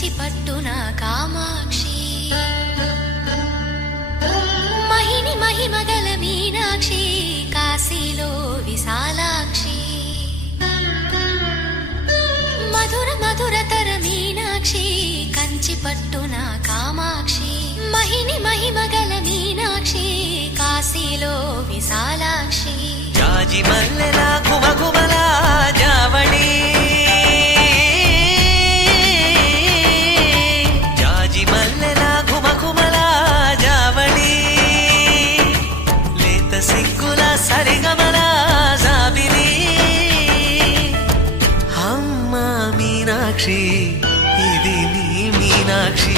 కంచి పట్టున కామాక్షి మహిని మహిమగల మీనాక్షి కాశీలో విశాలాక్షి మధుర మధురతర మీనాక్షి కంచి పట్టున కామాక్షి మహిని మహిమగల మీనాక్షి కాశీలో విశాలాక్షి జాజి మల్లెల ఘుమఘుమల జావళి జాజి మల్లెల ఘుమఘుమల జావళి లేత సిగ్గుల సరిగమల జాబిలి అమ్మ మీనాక్షి ఇది నీ మీనాక్షి